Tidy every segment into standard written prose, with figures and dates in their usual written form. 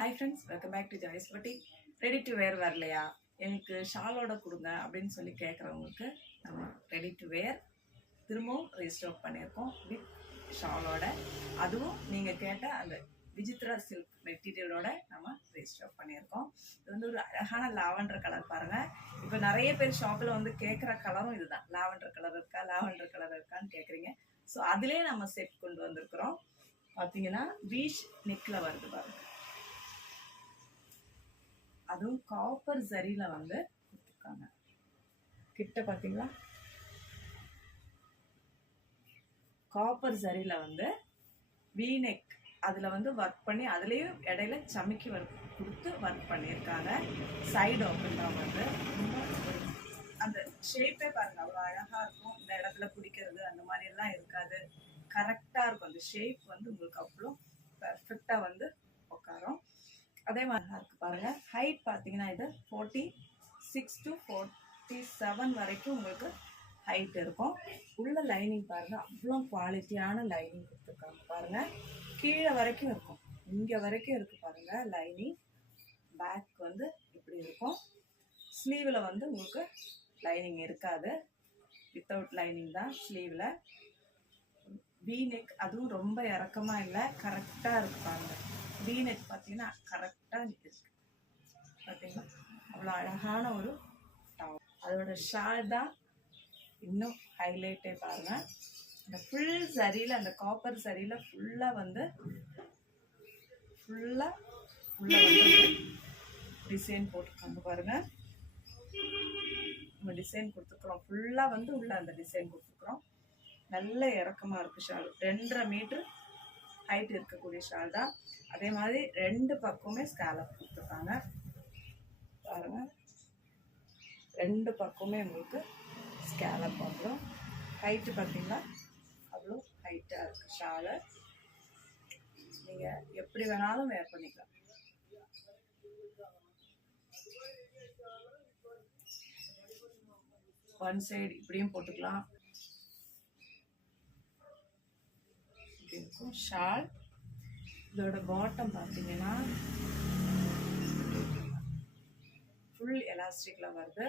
Hi friends, welcome back to Joyce Boutique. Ready to wear வரலையா? எனக்கு ஷாலோட கொடுங்க அப்படின்னு சொல்லி கேட்குறவங்களுக்கு நம்ம ரெடி டு வேர் திரும்பவும் ரீஸ்டாக் பண்ணியிருக்கோம் வித் ஷாலோட. அதுவும் நீங்கள் கேட்ட அந்த விசித்ரா சில்க் மெட்டீரியலோட நம்ம ரீஸ்டாக் பண்ணியிருக்கோம். இது வந்து ஒரு அழகான லாவெண்டர் கலர் பாருங்கள். இப்போ நிறைய பேர் ஷாப்பில் வந்து கேட்குற கலரும் இதுதான். லாவெண்டர் கலர் இருக்கான்னு கேட்குறீங்க. ஸோ அதிலே நம்ம செட் கொண்டு வந்திருக்கிறோம். பார்த்தீங்கன்னா பீச் நெக்கில் வருது பாருங்கள். அதுவும் காப்பர் ஜரியில வந்து கொடுத்துருக்காங்க. கிட்ட பார்த்தீங்களா, காப்பர் ஜரியில வந்து வீநெக் அதில் வந்து ஒர்க் பண்ணி அதுலேயும் இடையில சமைக்கி ஒர்க் கொடுத்து ஒர்க் பண்ணியிருக்காங்க. சைடு ஓப்பன் தான் வந்து அந்த ஷேப்பே பாருங்க, அவ்வளோ அழகாக இருக்கும். இந்த இடத்துல பிடிக்கிறது அந்த மாதிரி எல்லாம் இருக்காது, கரெக்டாக இருக்கும். அந்த ஷேப் வந்து உங்களுக்கு அவ்வளோ பெர்ஃபெக்டாக வந்து உட்காரும். அதே மாதிரி இருக்கு பாருங்க. ஹைட் பார்த்தீங்கன்னா இது 46 to 47 வரைக்கும் உங்களுக்கு ஹைட் இருக்கும். உள்ள லைனிங் பாருங்க, அவ்வளோ குவாலிட்டியான லைனிங் கொடுத்துருக்காங்க பாருங்க. கீழே வரைக்கும் இருக்கும், இங்கே வரைக்கும் இருக்கு பாருங்க லைனிங். பேக் வந்து இப்படி இருக்கும். ஸ்லீவில் வந்து உங்களுக்கு லைனிங் இருக்காது, வித்தவுட் லைனிங் தான் ஸ்லீவில். வீநெக் அதுவும் ரொம்ப இறக்கமாக இல்லை, கரெக்டாக இருக்கு பாருங்க. வீநெக் பார்த்தீங்கன்னா கரெக்டாக இருக்குது பார்த்தீங்களா, அவ்வளோ அழகான ஒரு டாப். அதோட ஷால் தான் இன்னும் ஹைலைட்டே பாருங்க. இந்த ஃபுல் சரியில், அந்த காப்பர் சரியில் ஃபுல்லாக வந்து உள்ள வந்து டிசைன் போட்டிருக்காங்க பாருங்க. நம்ம டிசைன் கொடுத்துருக்குறோம், ஃபுல்லாக வந்து உள்ள அந்த டிசைன் கொடுத்துருக்குறோம். நல்ல இறக்கமாக இருக்குது ஷால். 2.5 மீட்டர் ஹைட் இருக்கக்கூடிய ஷால் தான். அதே மாதிரி 2 பக்கமே ஸ்காலப் கொடுத்துருக்காங்க பாருங்க. 2 பக்கமே உங்களுக்கு ஸ்காலப். அவ்வளோ ஹைட்டு பார்த்தீங்களா, அவ்வளோ ஹைட்டாக இருக்குது ஷாலு. நீங்கள் எப்படி வேணாலும் வேர் பண்ணிக்கலாம். ஒன் சைடு இப்படியும் போட்டுக்கலாம். இப்படி இருக்கும் ஷால். இதோட பாட்டம் பார்த்தீங்கன்னா ஃபுல் எலாஸ்டிக்கில் வருது,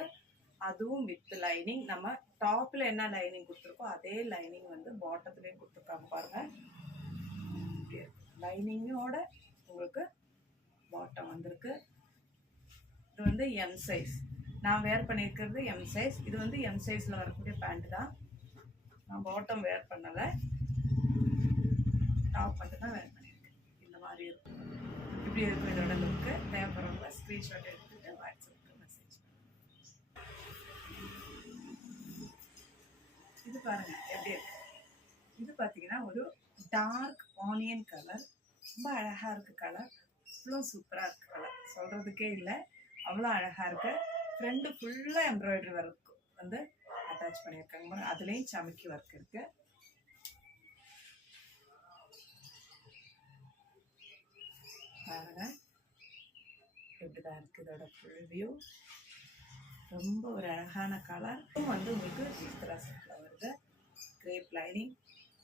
அதுவும் வித் லைனிங். நம்ம டாப்பில் என்ன லைனிங் கொடுத்துருக்கோம் அதே லைனிங் வந்து பாட்டத்துலேயும் கொடுத்துருக்காங்க பாருங்க. லைனிங்கோட உங்களுக்கு பாட்டம் வந்திருக்கு. இது வந்து எம் சைஸ், நான் வேர் பண்ணியிருக்கிறது எம் சைஸ். இது வந்து எம் சைஸில் வரக்கூடிய பேண்ட் தான். நான் பாட்டம் வேர் பண்ணலை, டாப் மட்டும் தான் வேர் பண்ணியிருக்கேன். இந்த மாதிரி இருக்கும், இப்படி இருக்கும் இதோட லுக்கு. தேவைப்படுறவங்க ஸ்க்ரீன்ஷாட் எடுத்துகிட்டு வாட்ஸ்அப்புக்கு மெசேஜ் பண்ணுங்க. இது பாருங்க எப்படி இருக்கு. இது பார்த்தீங்கன்னா ஒரு டார்க் ஆனியன் கலர், ரொம்ப அழகாக இருக்குது கலர். அவ்வளோ சூப்பராக இருக்குது கலர், சொல்கிறதுக்கே இல்லை, அவ்வளோ அழகாக இருக்குது. ஃப்ரெண்டு ஃபுல்லாக எம்ப்ராய்டரி ஒர்க் வந்து அட்டாச் பண்ணியிருக்காங்க. அதுலேயும் சமைக்கி ஒர்க் இருக்குது. பாருங்க இப்படிதான் இருக்குது இதோட ஃபுல் வியூ. ரொம்ப ஒரு அழகான கலர். வந்து உங்களுக்கு விசித்ரா சில்க்ல வருது. கிரேப் லைனிங்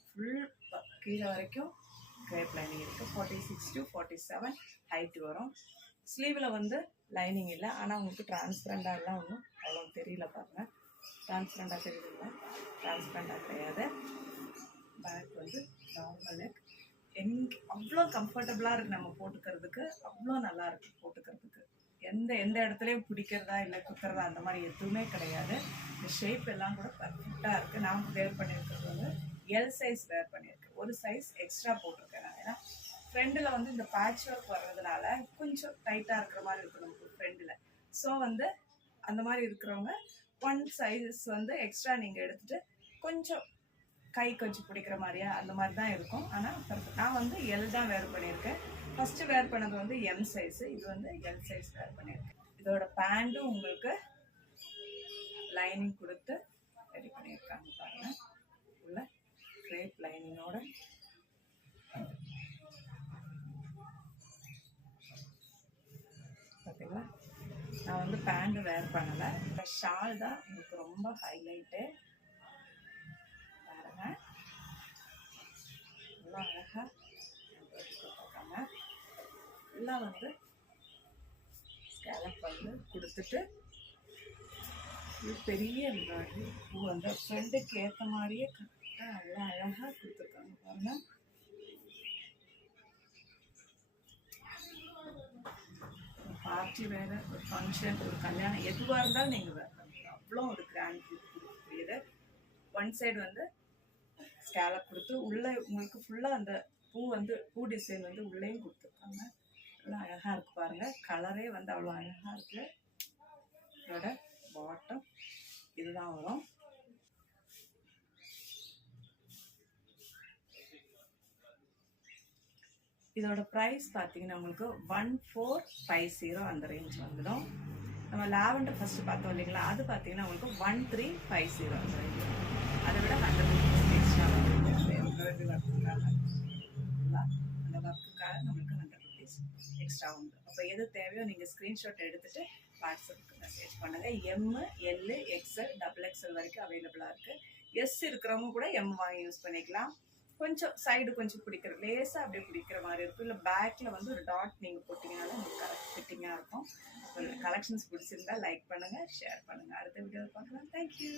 ஃபுல் கீழே வரைக்கும் கிரேப் லைனிங் இருக்குது. 46 to 47 ஹைட் வரும். ஸ்லீவில் வந்து லைனிங் இல்லை, ஆனால் உங்களுக்கு டிரான்ஸ்பரண்டாக எல்லாம் ஒன்றும் அவ்வளோ தெரியல பாருங்கள். டிரான்ஸ்பரண்டாக தெரியுதுங்களா, டிரான்ஸ்பரண்டாக கிடையாது. பேக் வந்து நார்மல் நெக். அவ்வளோ கம்ஃபர்டபுளாக இருக்குது நம்ம போட்டுக்கிறதுக்கு, அவ்வளோ நல்லா இருக்குது போட்டுக்கிறதுக்கு. எந்த இடத்துலையும் பிடிக்கிறதா இல்லை குத்துறதா அந்த மாதிரி எதுவுமே கிடையாது. இந்த ஷேப் எல்லாம் கூட பர்ஃபெக்டாக இருக்குது. நான் வேர் பண்ணியிருக்கிறது வந்து எல் சைஸ் வேர் பண்ணியிருக்கேன். ஒரு சைஸ் எக்ஸ்ட்ரா போட்டிருக்கேன் நான். ஏன்னா ஃப்ரெண்டில் வந்து இந்த பேட்ச் ஒர்க் வர்றதுனால கொஞ்சம் டைட்டாக இருக்கிற மாதிரி இருக்கும் நமக்கு ஃப்ரெண்டில். ஸோ வந்து அந்த மாதிரி இருக்கிறவங்க 1 சைஸ் வந்து எக்ஸ்ட்ரா நீங்கள் எடுத்துகிட்டு கொஞ்சம் கை கொஞ்சம் பிடிக்கிற மாதிரியா அந்த மாதிரி தான் இருக்கும். ஆனால் நான் வந்து எல் தான் வேர் பண்ணியிருக்கேன். ஃபஸ்ட்டு வேர் பண்ணது வந்து எம் சைஸு, இது வந்து எல் சைஸ் வேர் பண்ணியிருக்கேன். இதோட பேண்ட்டும் உங்களுக்கு லைனிங் கொடுத்து ரெடி பண்ணியிருக்காங்க பாருங்கள். உள்ள கிரேப் லைனிங்கோட பார்த்தீங்களா. நான் வந்து பேண்ட் வேர் பண்ணலை, ஷால் தான் உங்களுக்கு ரொம்ப ஹைலைட்டு பாருங்க. அழகாக கொடுத்துருக்காங்க. ஃபுல்லாக வந்து ஸ்கேலப் வந்து கொடுத்துட்டு பெரிய எம்ப்ராய்டரி பூ அந்த ஃப்ரெண்டுக்கு ஏற்ற மாதிரியே கரெக்டாக நல்லா அழகாக கொடுத்துருக்காங்க பாருங்க. ஒரு பார்ட்டி வேறு, ஒரு ஃபங்க்ஷன், ஒரு கல்யாணம் எதுவாக இருந்தாலும் நீங்கள் வேறு பண்ணிக்கலாம். அவ்வளோ ஒரு கிராண்ட் கொடுக்கக்கூடியது. ஒன் சைடு வந்து ஸ்கேலப் கொடுத்து உள்ளே உங்களுக்கு ஃபுல்லாக அந்த பூ டிசைன் வந்து உள்ளேயும் கொடுத்துருக்காங்க. அவ்வளோ அழகாக இருக்குது பாருங்கள். கலரே வந்து அவ்வளோ அழகாக இருக்குது. இதோட பாட்டம் இதுதான் வரும். இதோட ப்ரைஸ் பார்த்தீங்கன்னா உங்களுக்கு 1450 அந்த ரேஞ்ச் வந்துடும். நம்ம லாவெண்டர் ஃபஸ்ட்டு பார்த்தோம் இல்லைங்களா, அது பார்த்தீங்கன்னா உங்களுக்கு 1350 அந்த ரேஞ்ச். அதை விட 100 rupees எக்ஸ்ட்ரா வந்து எம்ப்ராய்டரி ஒர்க்குக்காக அந்த ஒர்க்குக்காக நம்மளுக்கு 100 rupees எக்ஸ்ட்ரா உண்டு. அப்போ எது தேவையோ நீங்கள் ஸ்க்ரீன்ஷாட் எடுத்துகிட்டு வாட்ஸ்அப்புக்கு மெசேஜ் பண்ணுங்கள். எம், எல், எக்ஸ்எல், XXL வரைக்கும் அவைலபிளாக இருக்குது. எஸ் இருக்கிறவங்க கூட எம் வாங்கி யூஸ் பண்ணிக்கலாம். கொஞ்சம் சைடு கொஞ்சம் பிடிக்கிற லேசாக அப்படியே பிடிக்கிற மாதிரி இருக்கும். இல்லை பேக்கில் வந்து ஒரு டாட் நீங்கள் போட்டிங்கனாலும் உங்களுக்கு கரெக்ட் ஃபிட்டிங்காக இருக்கும். கலெக்ஷன்ஸ் பிடிச்சிருந்தா லைக் பண்ணுங்கள், ஷேர் பண்ணுங்கள். அடுத்த வீடியோவில் பார்க்கலாம். தேங்க்யூ.